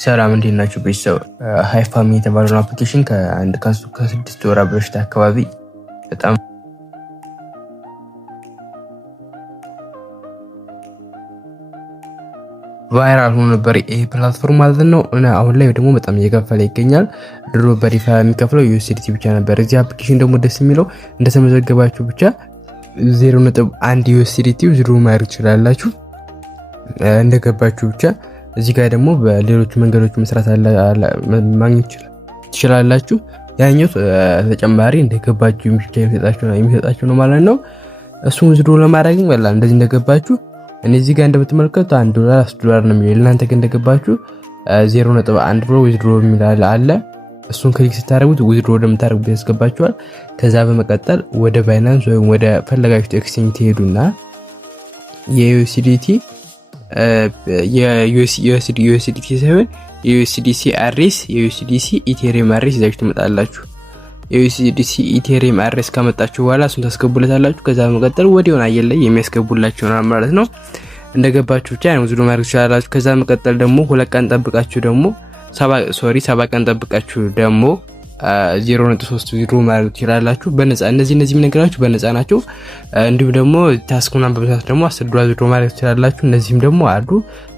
ሰላም እንዴት ናችሁ ቤተሰብ? ሃይፋሚ የተባለውን አፕሊኬሽን ከስድስት ወር በፊት አካባቢ በጣም ቫይራል ሆኖ ነበር ይሄ ፕላትፎርም ማለት ነው። እና አሁን ላይ ደግሞ በጣም እየከፈለ ይገኛል። ድሮ በሪፋ የሚከፍለው ዩኤስዲቲ ብቻ ነበር። እዚህ አፕሊኬሽን ደግሞ ደስ የሚለው እንደተመዘገባችሁ ብቻ 0.1 ዩኤስዲቲ ዝሩ ማድረግ ትችላላችሁ። እንደገባችሁ ብቻ እዚህ ጋር ደግሞ በሌሎች መንገዶች መስራት ማግኘት ትችላላችሁ። ያኛው ተጨማሪ እንደገባችሁ የሚሰጣችሁ ነው ማለት ነው። እሱን ዊዝድሮ ለማድረግ ወላ እንደዚህ እንደገባችሁ እዚህ ጋር እንደምትመለከቱት $1 $10 ነው የሚለው። እናንተ ግን እንደገባችሁ 0.1 ብሎ ዊዝድሮ የሚላል አለ። እሱን ክሊክ ስታደርጉት ዊዝድሮ እንደምታደርጉት ያስገባችኋል። ከዛ በመቀጠል ወደ ባይናንስ ወይም ወደ ፈለጋችሁት ኤክስቼንጅ ትሄዱና የዩኤስዲቲ የዩኤስዲቲ ሳይሆን የዩኤስዲሲ አድሬስ የዩኤስዲሲ ኢቴሪየም አድሬስ ይዛችሁ ትመጣላችሁ። የዩኤስዲሲ ኢቴሪየም አድሬስ ካመጣችሁ በኋላ እሱን ታስገቡለታላችሁ። ከዛ በመቀጠል ወዲያውኑ አየር ላይ የሚያስገቡላችሁ ነው ማለት ነው። እንደገባችሁ ብቻ ነው ዝዶ ማድረግ ትችላላችሁ። ከዛ በመቀጠል ደግሞ 2 ቀን ጠብቃችሁ ደግሞ 7 ቀን ጠብቃችሁ ደግሞ 0.3 ዊዝድሮ ማድረግ ትችላላችሁ በነፃ። እነዚህ ነገራችሁ በነፃ ናቸው። እንዲሁም ደግሞ ታስኩናን በመሳት ደግሞ $10 ዊዝድሮ ማድረግ ትችላላችሁ። እነዚህም ደግሞ አሉ፣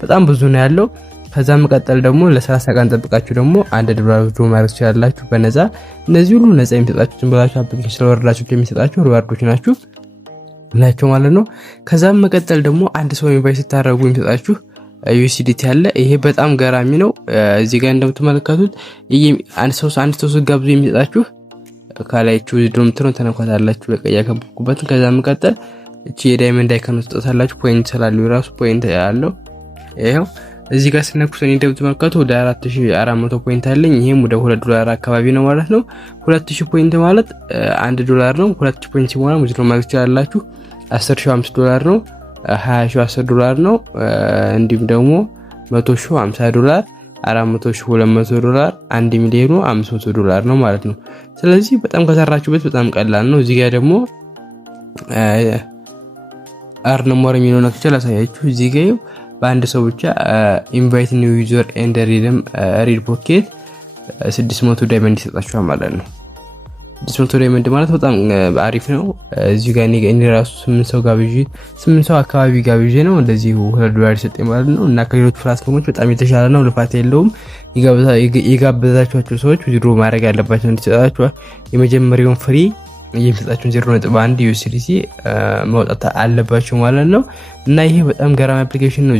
በጣም ብዙ ነው ያለው። ከዛ መቀጠል ደግሞ ለ30 ቀን ጠብቃችሁ ደግሞ $1 ዊዝድሮ ማድረግ ትችላላችሁ በነፃ። እነዚህ ሁሉ ነፃ የሚሰጣችሁ ዝምብላችሁ አፕሊኬሽን ስለወረዳችሁ የሚሰጣችሁ ሪዋርዶች ናቸው ማለት ነው። ከዛ መቀጠል ደግሞ አንድ ሰው ኢንቫይት ስታደርጉ የሚሰጣችሁ ዩኤስዲቲ አለ። ይሄ በጣም ገራሚ ነው። እዚህ ጋር እንደምትመለከቱት አንድ ሰው ጋብዙ የሚሰጣችሁ ካላችሁ ዊዝድሮ ምትነው ተነኳታላችሁ በቃ ያከብኩበት። ከዛ መቀጠል እቺ የዳይመንድ አይከን ወጣታላችሁ። ፖይንት ስላለው የራሱ ፖይንት ያለው ይሄው እዚህ ጋር ስነኩት እንደምትመለከቱ ወደ 4400 ፖይንት አለኝ። ይሄም ወደ $2 አካባቢ ነው ማለት ነው። 2000 ፖይንት ማለት $1 ነው። 2000 ፖይንት ሲሞላ ዊዝድሮ ማድረግ ትችላላችሁ። 10000 $5 ነው። 20,000 $10 ነው። እንዲሁም ደግሞ 100,000 $50፣ 400,000 $200፣ 1 ሚሊዮኑ $500 ነው ማለት ነው። ስለዚህ በጣም ከሰራችሁበት በጣም ቀላል ነው። እዚህ ጋር ደግሞ አርን ሞር የሚለው ነው ተላሳያችሁ። እዚህ ጋር በአንድ ሰው ብቻ ኢንቫይት ኒው ዩዘር ኤንድ ሪደም ሪድ ፖኬት 600 ዳይመንድ ይሰጣችኋል ማለት ነው። 600 ዳይመንድ ማለት በጣም አሪፍ ነው። እዚህ ጋር እኔ ራሱ 8 ሰው አካባቢ ጋብዤ ነው እንደዚህ $2 ይሰጠኝ ማለት ነው። እና ከሌሎች ፕላትፎርሞች በጣም የተሻለ ነው። ልፋት የለውም። የጋበዛችኋቸው ሰዎች ዊዝድሮ ማድረግ ያለባቸው እንዲሰጣችሁ የመጀመሪያውን ፍሪ የሚሰጣችሁን 0.1 ዩኤስዲቲ ማውጣት አለባቸው ማለት ነው። እና ይሄ በጣም ገራሚ አፕሊኬሽን ነው።